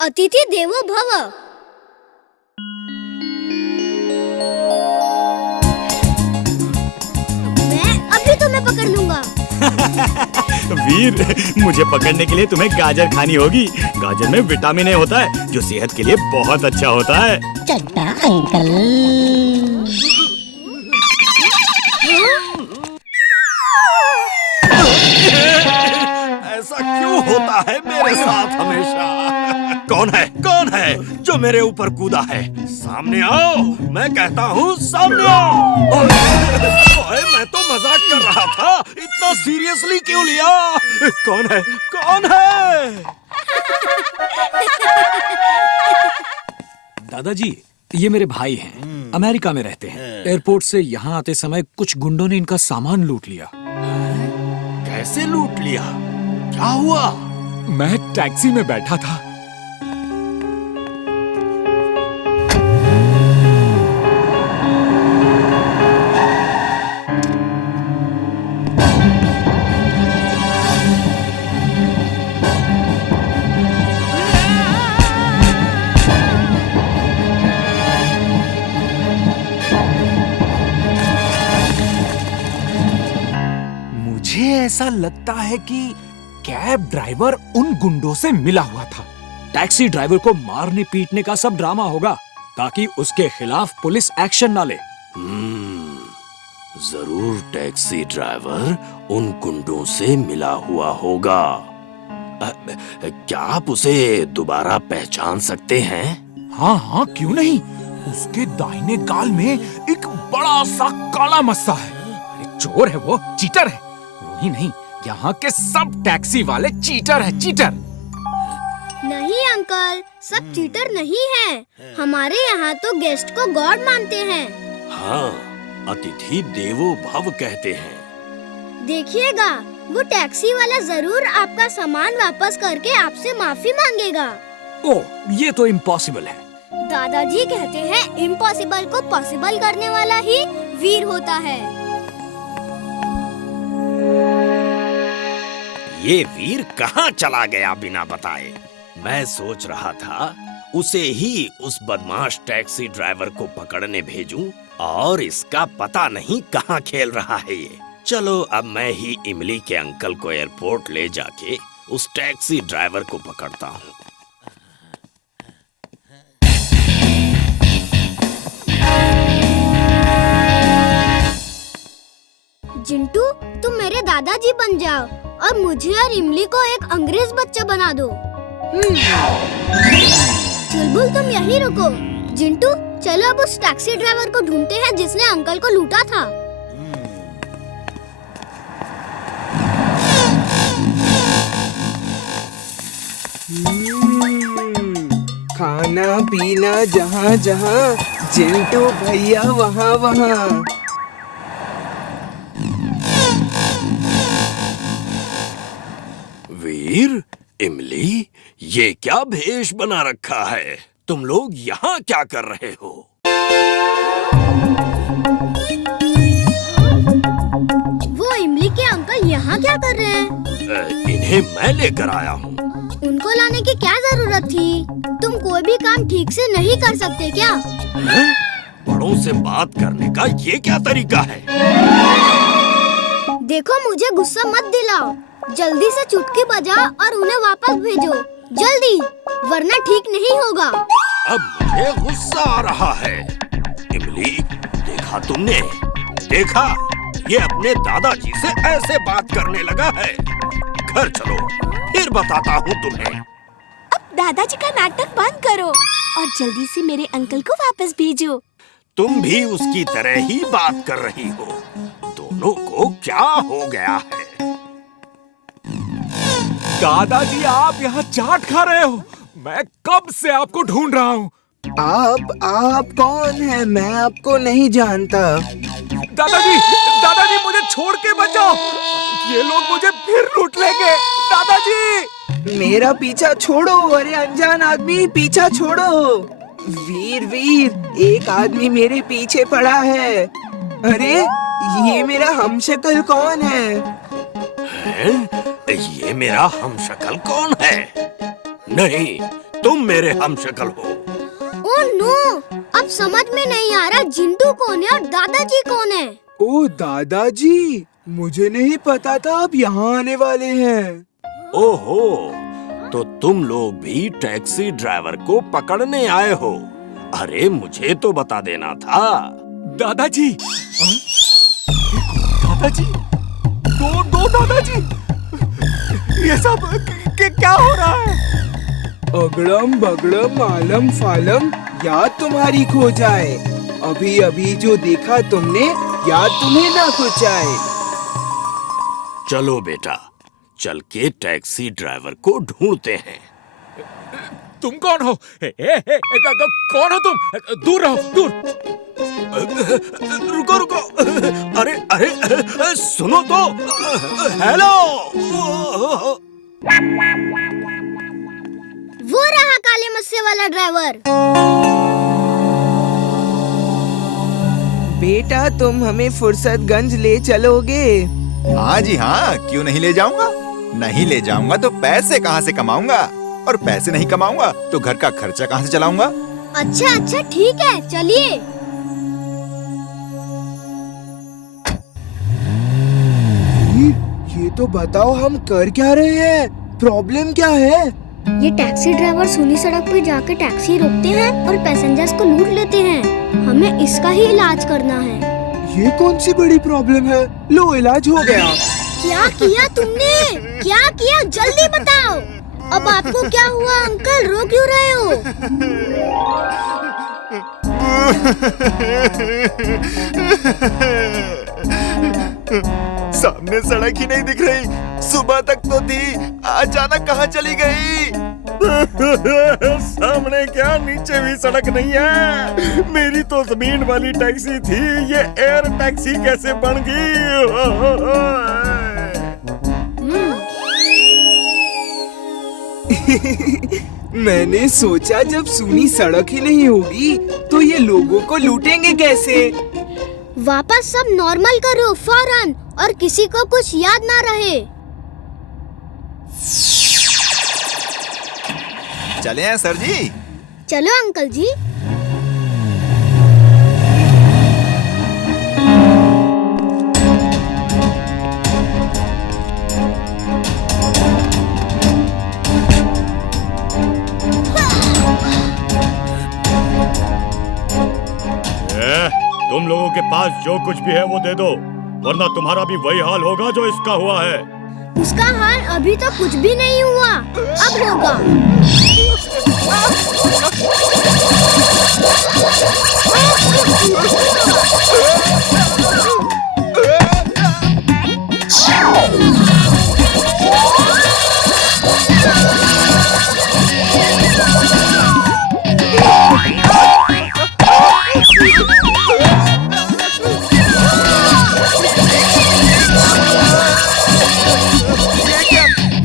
अतिथि देवो भव। मैं अभी तुम्हें पकड़ लूंगा। वीर, मुझे पकड़ने के लिए तुम्हें गाजर खानी होगी। गाजर में विटामिन ए होता है जो सेहत के लिए बहुत अच्छा होता है। चड्डा अंकल। ऐसा क्यों होता है मेरे साथ हमेशा? कौन है? कौन है जो मेरे ऊपर कूदा है? सामने आओ, मैं कहता हूँ सामने आओ। ओए, मैं तो मजाक कर रहा था, इतना सीरियसली क्यों लिया? कौन है? कौन है? दादाजी, ये मेरे भाई हैं, अमेरिका में रहते हैं। एयरपोर्ट से यहाँ आते समय कुछ गुंडों ने इनका सामान लूट लिया। कैसे लूट लिया? क्या हुआ? मैं टैक्सी में बैठा था। मुझे ऐसा लगता है कि कैब ड्राइवर उन गुंडों से मिला हुआ था। टैक्सी ड्राइवर को मारने पीटने का सब ड्रामा होगा ताकि उसके खिलाफ पुलिस एक्शन ना ले। जरूर टैक्सी ड्राइवर उन गुंडों से मिला हुआ होगा। क्या आप उसे दोबारा पहचान सकते हैं? हाँ हाँ, क्यों नहीं। उसके दाहिने गाल में एक बड़ा सा काला मस्सा है। अरे चोर है वो, चीटर है। वो ही नहीं, यहाँ के सब टैक्सी वाले चीटर है, चीटर। नहीं अंकल, सब चीटर नहीं हैं। हमारे यहाँ तो गेस्ट को गॉड मानते हैं। हाँ, अतिथि देवो भव कहते हैं। देखिएगा, वो टैक्सी वाला जरूर आपका सामान वापस करके आपसे माफी मांगेगा। ओह, ये तो इम्पॉसिबल है। दादाजी कहते हैं इम्पॉसिबल को पॉसिबल करने वाला ही वीर होता है। ये वीर कहाँ चला गया बिना बताए? मैं सोच रहा था उसे ही उस बदमाश टैक्सी ड्राइवर को पकड़ने भेजूं, और इसका पता नहीं कहाँ खेल रहा है ये। चलो, अब मैं ही इमली के अंकल को एयरपोर्ट ले जाके उस टैक्सी ड्राइवर को पकड़ता हूँ। जिंटू, तुम मेरे दादाजी बन जाओ और मुझे और इमली को एक अंग्रेज बच्चा बना दो। चुलबुल, तुम यहीं रुको। जिंटू, चलो अब उस टैक्सी ड्राइवर को ढूंढते हैं जिसने अंकल को लूटा था। खाना पीना जहाँ जहाँ, जिंटू भैया वहाँ वहाँ। वीर, इमली, ये क्या भेष बना रखा है? तुम लोग यहाँ क्या कर रहे हो? वो इमली के अंकल यहाँ क्या कर रहे हैं? इन्हें मैं लेकर आया हूँ। उनको लाने की क्या जरूरत थी? तुम कोई भी काम ठीक से नहीं कर सकते क्या? बड़ों से बात करने का ये क्या तरीका है? देखो, मुझे गुस्सा मत दिलाओ। जल्दी से चुटकी बजाओ और उन्हें वापस भेजो, जल्दी, वरना ठीक नहीं होगा। अब मुझे गुस्सा आ रहा है। इमली, देखा तुमने? देखा, ये अपने दादाजी से ऐसे बात करने लगा है। घर चलो, फिर बताता हूँ तुम्हें। अब दादाजी का नाटक बंद करो और जल्दी से मेरे अंकल को वापस भेजो। तुम भी उसकी तरह ही बात कर रही हो। दोनों को क्या हो गया है? दादाजी, आप यहाँ चाट खा रहे हो? मैं कब से आपको ढूंढ रहा हूँ। आप कौन है? मैं आपको नहीं जानता। दादाजी, दादाजी, मुझे छोड़ के बचाओ। ये लोग मुझे फिर लूट लेंगे। दादाजी, मेरा पीछा छोड़ो। अरे अनजान आदमी, पीछा छोड़ो। वीर, एक आदमी मेरे पीछे पड़ा है। अरे ये मेरा हमशक्ल कौन है? ये मेरा हमशक्ल कौन है? नहीं, तुम मेरे हमशक्ल हो। ओह नो, अब समझ में नहीं आ रहा जिंटू कौन है और दादाजी कौन है। ओ दादाजी, मुझे नहीं पता था आप यहाँ आने वाले हैं। ओहो, तो तुम लोग भी टैक्सी ड्राइवर को पकड़ने आए हो? अरे मुझे तो बता देना था। दादाजी, दादाजी, दो दादाजी, ये सब क्या हो रहा है? अगड़म बगड़म आलम फालम याद तुम्हारी खो जाए। अभी अभी जो देखा तुमने याद तुम्हें ना कुछ आए। चलो बेटा, चल के टैक्सी ड्राइवर को ढूंढते हैं। तुम कौन हो? कौन हो तुम? दूर रहो, दूर। रुको रुको, अरे सुनो तो। हेलो, वो रहा काले मस्से वाला ड्राइवर। बेटा तुम हमें फुर्सतगंज ले चलोगे? हाँ जी हाँ, क्यों नहीं ले जाऊंगा। नहीं ले जाऊंगा तो पैसे कहाँ से कमाऊंगा, और पैसे नहीं कमाऊंगा तो घर का खर्चा कहाँ से चलाऊंगा। अच्छा ठीक है, चलिए। ये तो बताओ हम कर क्या रहे हैं? प्रॉब्लम क्या है? ये टैक्सी ड्राइवर सुनी सड़क पे जाकर टैक्सी रोकते हैं और पैसेंजर्स को लूट लेते हैं। हमें इसका ही इलाज करना है। ये कौन सी बड़ी प्रॉब्लम है? लो इलाज हो गया। क्या किया तुमने? क्या किया? जल्दी बताओ। अब आपको क्या हुआ अंकल? रो क्यों रहे हो? सामने सड़क ही नहीं दिख रही। सुबह तक तो थी, अचानक कहाँ चली गई? सामने क्या, नीचे भी सड़क नहीं है। मेरी तो जमीन वाली टैक्सी थी, ये एयर टैक्सी कैसे बन गई? मैंने सोचा जब सुनी सड़क ही नहीं होगी तो ये लोगों को लूटेंगे कैसे? वापस सब नॉर्मल करो फौरन, और किसी को कुछ याद ना रहे। चले हैं सर जी। चलो अंकल जी। तुम लोगों के पास जो कुछ भी है वो दे दो, वरना तुम्हारा भी वही हाल होगा जो इसका हुआ है। उसका हाल अभी तो कुछ भी नहीं हुआ, अब होगा।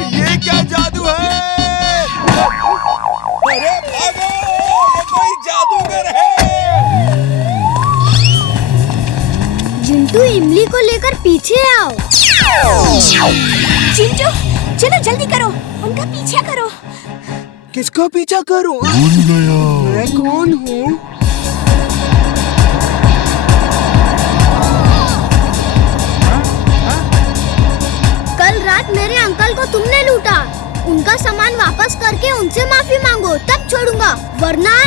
ये क्या जादू है? अरे भागो, ये कोई जादूगर है। जिंटू इमली को लेकर पीछे आओ। चिंटू, चलो जल्दी करो, उनका पीछा करो। किसका पीछा करूं? मैं कौन हूँ? कल रात मेरे अंकल को तुमने लूटा। उनका सामान वापस करके उनसे माफी मांगो, तब छोड़ूंगा, वरना।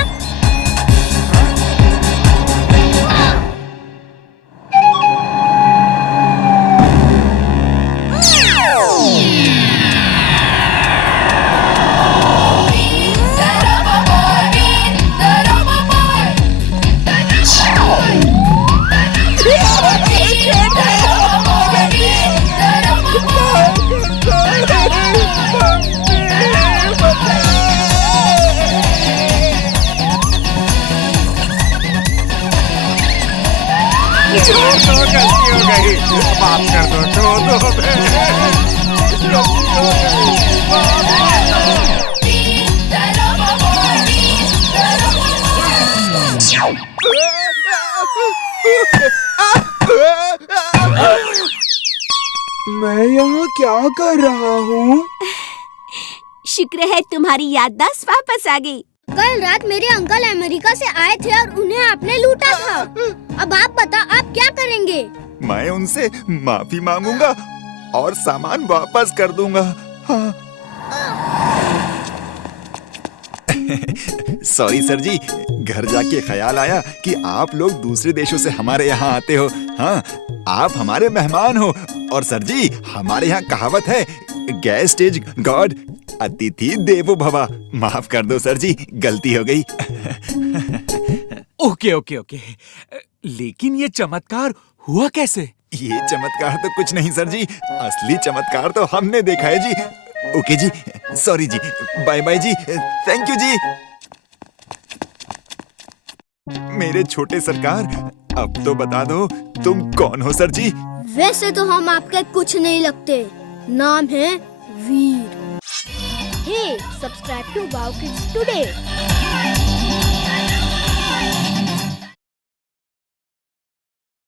गलती हो गई, माफ कर दो, छोड़ दो। मैं यहाँ क्या कर रहा हूँ? शुक्र है तुम्हारी याददाश्त वापस आ गई। कल रात मेरे अंकल अमेरिका से आए थे और उन्हें आपने लूटा था। अब आप बता, आप क्या करेंगे? मैं उनसे माफी मांगूंगा और सामान वापस कर दूंगा। हाँ। सॉरी सर जी, घर जाके ख्याल आया कि आप लोग दूसरे देशों से हमारे यहाँ आते हो। हाँ, आप हमारे मेहमान हो। और सर जी, हमारे यहाँ कहावत है, गेस्ट इज गॉड, अतिथि देवो भवा। माफ कर दो सर जी, गलती हो गई। ओके ओके ओके, लेकिन ये चमत्कार हुआ कैसे? ये चमत्कार तो कुछ नहीं सर जी, असली चमत्कार तो हमने देखा है ji. Okay ji, sorry ji, bye bye ji, thank you ji. मेरे छोटे सरकार, अब तो बता दो तुम कौन हो सर जी? वैसे तो हम आपके कुछ नहीं लगते, नाम है Veer. Hey, subscribe to Wow Kids today.